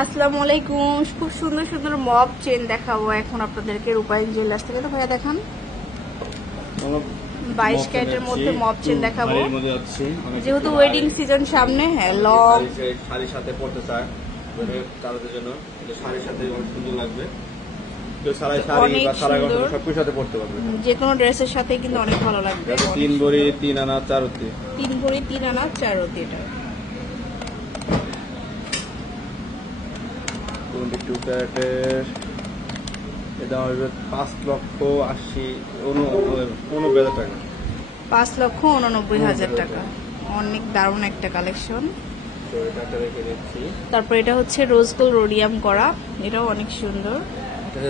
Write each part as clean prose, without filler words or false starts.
আসসালামু আলাইকুম। খুব সুন্দর সুন্দর মব চেন দেখাবো এখন আপনাদেরকে রূপায়ণ জুয়েলার্স থেকে। তো ভাইয়া দেখান। 22 ক্যারেটের মধ্যে মব চেন দেখাবো, যেহেতু ওয়েডিং সিজন সামনে। হ্যাঁ, লং শাড়ির সাথে পরতে চায় তাদের জন্য শাড়ির সাথে অনেক সুন্দর লাগবে। যে কোনো ড্রেসের সাথে কিন্তু অনেক ভালো লাগবে। 3 ভরি 3 আনা 4 রতি, 3 ভরি 3 আনা 4 রতি। এটা 22 ক্যারেটের, এটা হবে 5,80,89,000 টাকা। 5,89,000 টাকা। অনেক দারুণ একটা কালেকশন। তারপর এটা হচ্ছে রোজ গোল্ড রোডিয়াম করা, এটাও অনেক সুন্দর।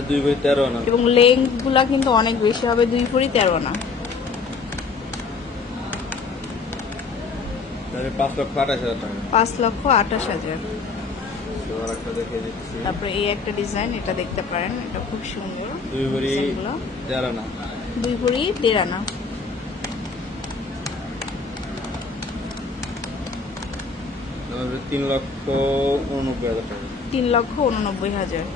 2 ভরি 13 আনা এবং লেন্থ গুলা কিন্তু অনেক বেশি হবে, 2 ভরি 13 আনা। 5,28,000 টাকা। 5,28,000। তারপরে এই একটা ডিজাইন, এটা দেখতে পারেন, এটা খুব সুন্দর। 2 ভরি 13 আনা। 2 ভরি 13 আনা। তাহলে 3,89,000 টাকা। 3,89,000।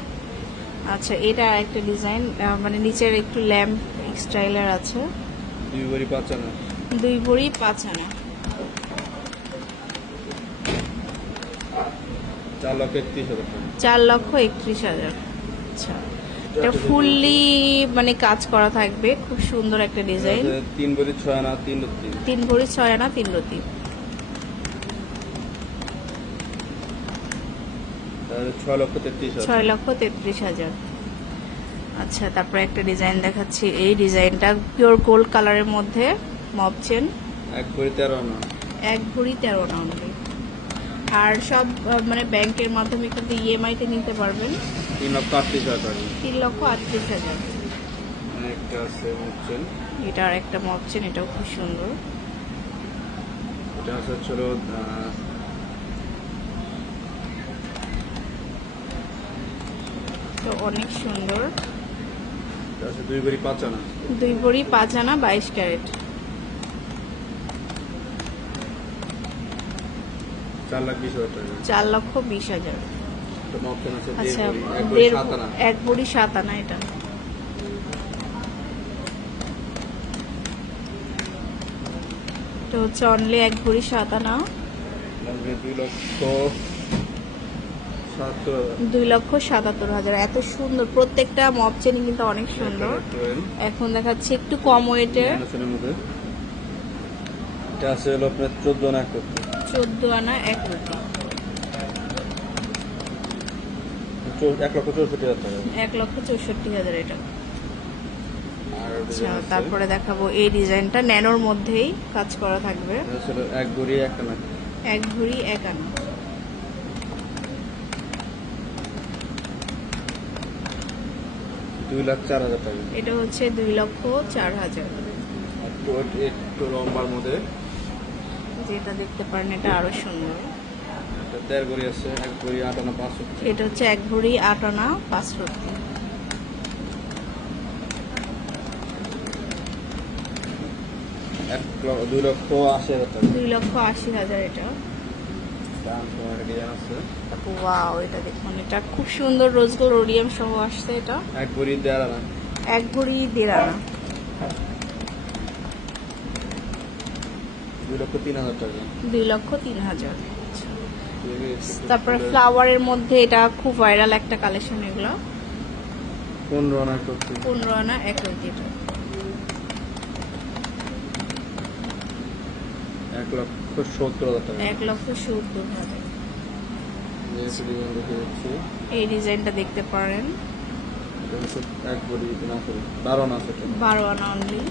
আচ্ছা, এটা একটা ডিজাইন, মানে নিচের একটু ল্যাম্প স্টাইলের আছে। 2 ভরি 5 আনা। 2 ভরি 5 আনা। 4,31,000 টাকা। 4,31,000। আচ্ছা, এটা ফুললি মানে কাজ করা থাকবে, খুব সুন্দর একটা ডিজাইন। 3 ভরি 6 আনা 3 রতি। 3 ভরি 6 আনা 3 রতি। 6,33,000। 6,33,000। আচ্ছা, তারপরে একটা ডিজাইন দেখাচ্ছি। এই ডিজাইনটা পিওর গোল্ড কালারের মধ্যে মব চেন। 1 ভরি 13 আনা। 1 ভরি 13 আনা অনলি। আর সব মানে ব্যাংকের মাধ্যমে কিন্তু ইএমআই তে নিতে পারবেন। 3,38,000 টাকা। 3,38,000। একটা আছে মব চেন। এটার একটা মব চেন, এটাও খুব সুন্দর। এটা আছে ছোট তো অনেক সুন্দর। এটা আছে 2 ভরি 5 আনা। 2 ভরি 5 আনা 22 ক্যারেট। 4,20,000 টাকা। 4,20,000। এটা মব চেন আছে আচ্ছা, 1 ভরি 7 আনা। 1 ভরি 7 আনা। এটা হচ্ছে অনলি 1 ভরি 7 আনা। 2,77,000। এত সুন্দর প্রত্যেকটা মব চেন কিন্তু অনেক সুন্দর। এখন দেখাচ্ছি একটু কম ওয়েটের। এটা আছে হলো আপনার 14 আনা 1 রতি। 14 আনা 1 রতি। 1,64,000 টাকা। 1,64,000 এটা। আর আচ্ছা, তারপরে দেখাবো এই ডিজাইনটা ন্যানোর মধ্যেই কাজ করা থাকবে। এটা ছিল 1 ভরি 1 আনা। 1 ভরি 1 আনা। 2,04,000 টাকা। এটা হচ্ছে 2,04,000। একটু লম্বার মধ্যে যেটা দেখতে পারেন, এটা আরো সুন্দর। এটা 1.5 ভরি আছে, 1 ভরি 8 আনা 5 রতি। এটা হচ্ছে 1 ভরি 8 আনা 5 রতি। 2,80,000 টাকা। 2,80,000 এটা। দাম তোমার ডিজাইন আছে। ওয়াও, এটা দেখুন, এটা খুব সুন্দর রোজ গোল্ড রোডিয়াম সহ আসছে। এটা 1 ভরি 1.5 আনা। 1 ভরি 1.5 আনা। 2,03,000 টাকা। 2,03,000। তারপরে ফ্লাওয়ারের মধ্যে এটা খুব ভাইরাল একটা কালেকশন। এগুলো 15 আনা 1 রতি। 15 আনা 1 রতি। 1,70,000 টাকা। 1,70,000। এই ডিজাইনটা দেখতে পারেন। 1 ভরি 12 আনা আছে। 12 আনা অনলি।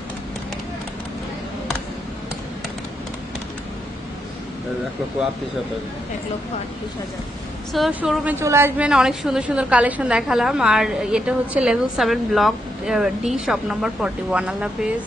1,38,000 টাকা। 1,38,000। সো শোরুমে চলে আসবেন, অনেক সুন্দর সুন্দর কালেকশন দেখালাম। আর এটা হচ্ছে level 7 block D, shop number 41। আল্লাহ হাফেজ।